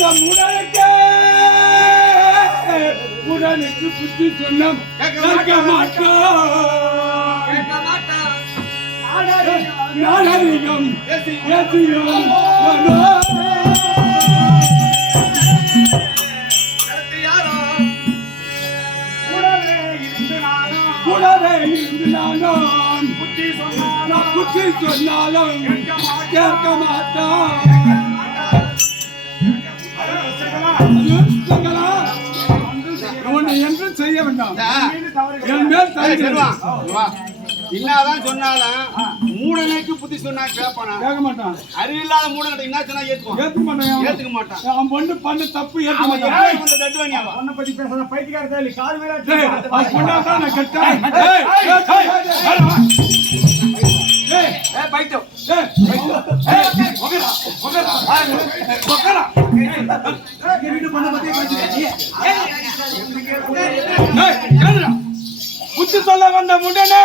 அந்த முடனுக்கு முடனுக்கு புத்தி சொன்ன கேட்க மாட்டோம் நாடகம் ஏசியும் கூடவே இருந்து நானும் புத்தி சொன்னாலும் கேட்க மாட்டோம் உன்னை என்றும் செய்ய வேண்டாம் என் மேல் ஏய், செல்வா, மூடனுக்கு புத்தி சொன்னா கேட்பானா கேட்க மாட்டான் அறிவில்லாத மூடன்கிட்ட என்ன சொன்னா ஏத்துக்குவான் ஏத்துக்க மாட்டான் ஏத்துக்க மாட்டான் அவன் பொண்ணு பண்ணு தப்பு ஏத்துக்க மாட்டான் எப்படி வந்து அவன் பத்தி பேசுற பைத்தியக்கார தேலி காது மேல நான் டேய், டேய், டேய், டேய், வா. டேய், ஏய் பைத்தோ டேய், டேய், உக்காரா, உக்காரா, உக்காரா. டேய், கேளுடா. புத்தி சொல்ல வந்த முடனே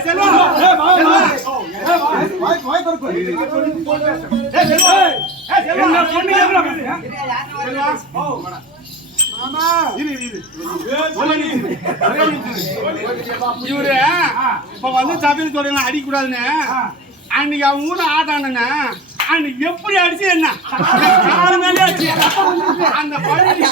செல்வா ஓ மாமா இரு இரு இவரு இப்ப வந்து சபையில் சொல்றீங்களா அடிக்கூடாதுன்னு அன்னைக்கு அவங்க கூட ஆட்டானுங்க அன்னைக்கு எப்படி அடிச்சு என்ன கால மேலே அடிச்சு அந்த பழனி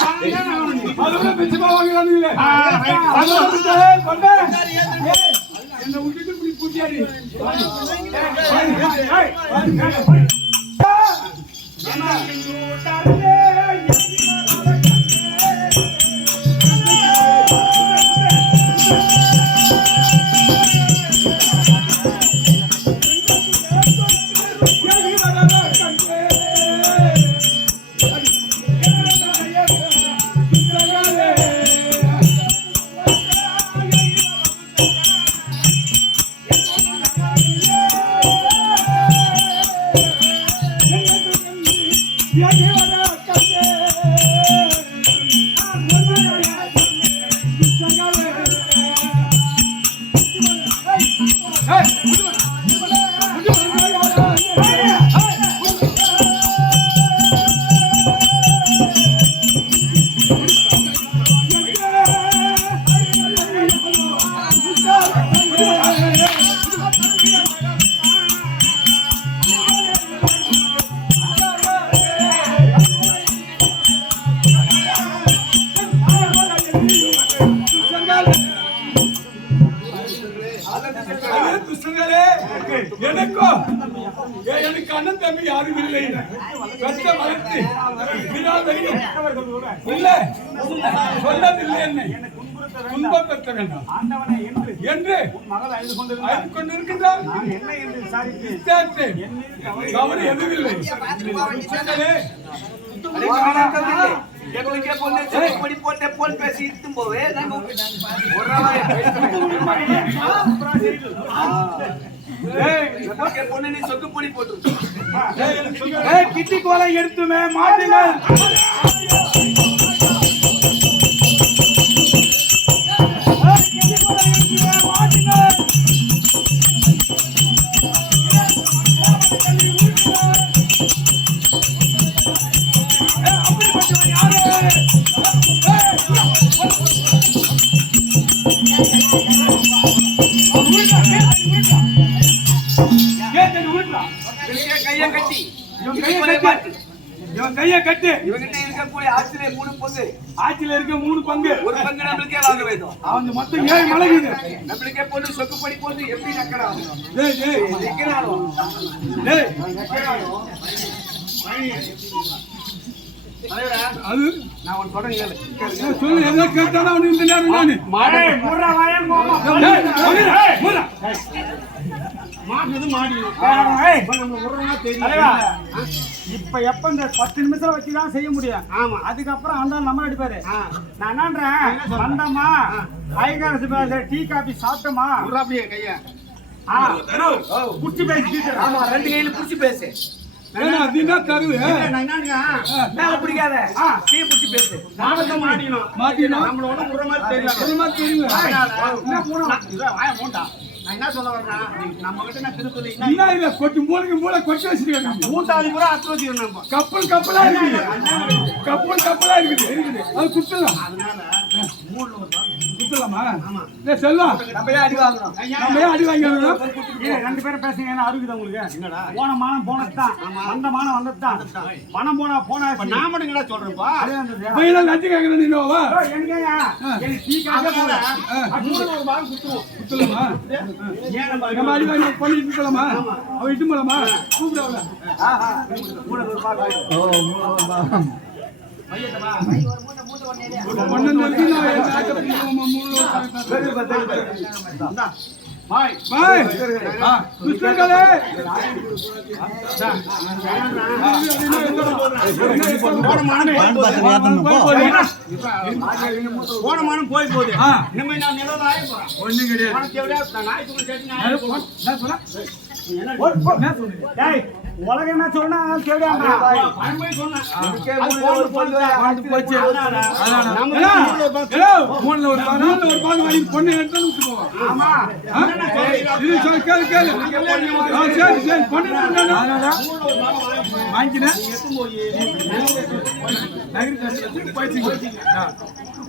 என்னை விட்டுட்டு இப்படி பூட்டியாடி. அதே எனக்கும் எனக்கு அண்ணன் தம்பி யாரும் இல்லை. கஷ்ட வளர்த்து இல்ல சொல்லதில்லை சொன்னதில்லை என்னை. துன்பப்படுத்த வேண்டாம் என்று என்று கொண்டு அழைத்து கொண்டிருக்கின்றார் என்ன என்று எதுவில்லை எங்களுக்கே பொண்ணு போட்டு போன் பேசி இழுத்தும் நாங்க பொண்ணு நீ சொக்கு பொடி போட்டு கிட்டி கோலை எடுத்துமே மாட்டுங்கள் இவனுக்கே கையை கட்டி இவன் கையை கட்டு. இவன் கையை கட்டு. இவங்கிட்ட இருக்கக்கூடிய ஆசிரியை மூணு பங்கு ஆட்சியில இருக்க மூணு பங்கு. ஒரு பங்கு நம்மளுக்கே வாங்க வேண்டும். அவன் மொத்தம் ஏழு மலைக்குது நம்மளுக்கே பொண்ணு சொக்கு பொடி போட்டு எப்படி நக்கிறான் டேய் டேய். நிக்கிறானோ? டேய். அது? நான் ஒன்னு சொல்றேன் சொல்லு எதை கேட்டாலும் அவன் இந்த நேரம் நானு. மழை முர்ரா வாயம் போமா. மாட்டினது ஏய், இப்ப எப்ப இந்த பத்து நிமிஷம் வச்சுதான் செய்ய முடியும்? ஆமா. அதுக்கப்புறம் அந்த நம்ம அடிப்பாரு. நான் என்னன்றேன் என்ன சொல்ற? வந்தோமா ஐகாரசு பேச டீ காபி சாப்பிட்டோமா அப்படியே கைய. ஆ, குச்சி பேசி ஆமா ரெண்டு கையில புடிச்சு பேசு. பிடிக்காத. கீழே புடிச்சு பேசு. மாதிரி தெரியல அது மாதிரி தெரியுங்க. அதனால என்ன சொல்ல வரேன்னா நம்ம கிட்ட நான் திருப்பதி இல்ல, கொட்டி மூளைக்கு மூளை கொட்டி வச்சிருக்காங்க. மூட்டாதி கூட அத்து வச்சுக்கணும் நம்ம கப்பல் கப்பலா இருக்குது. கப்பல் கப்பலா இருக்குது இருக்குது. அது அதனால பாக்கு. குத்தலாமா செல்வம் நம்ம ஏன் அடி வாங்கணும் நம்ம ஏன் அடி வாங்கிடணும் இல்ல, ரெண்டு பேரும் பேசுங்க என்ன அருகுது உங்களுக்கு என்னடா போன மானம் போனதுதான் வந்த மானம் வந்ததுதான் பணம் போனா போனா இப்ப நான் மட்டும் என்னடா சொல்றேன்ப்பா அதே வந்தது. பையனா லட்சம் கேட்கறேன் நீ நோவா ஓ, எனக்கேயா? எனக்கு டீ போதும். மூணு ஒரு பாகம் குத்துவோம் குத்தலாமா ஏன் நம்ம அடி வாங்கி இட்டு போலாமா பால் மூணு போனமானம் போய் போகுது இனிமே நான் நிலவில் ஆய போறேன் ஒண்ணு கிடையாது நான் ஞாயிற்றுக்கிழமை என்ன சொல்ல டேய், உலகம் என்ன சொன்னா ஏடா, மூணுல ஒரு மூணுல ஒரு பாகம், வாங்கி பொண்ணு. ஆமா? இது கேளு, கேளு. சரி, சரி. எடுத்து போய் நகரி காசு வச்சு போயிடுச்சு.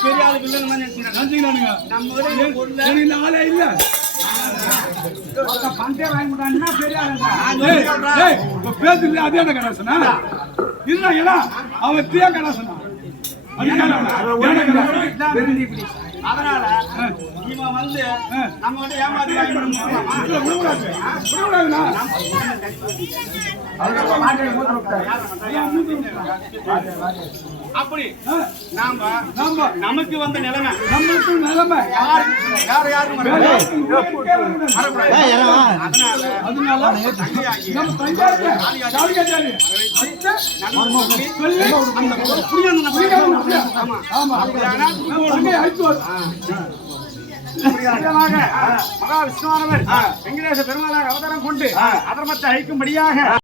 பெரிய ஆளே இல்ல. பந்தே பெரிய ஆளுங்க. பேசுறது அதே இல்ல, அவன் தீய கடாசனா. அது என்ன கடாசனா? என்ன கடாசனா? அதனால இவன் வந்து நம்ம கிட்ட ஏமாத்தி. அப்படி நாம நாம நமக்கு வந்த நிலைமை நம்மளுக்கு நிலைமை. அதனால நம்ம ஆமா ஆமா மகா விஷ்ணுவானவர் வெங்கடேச பெருமாளாக அவதாரம் கொண்டு அதர்மத்தை அழிக்கும்படியாக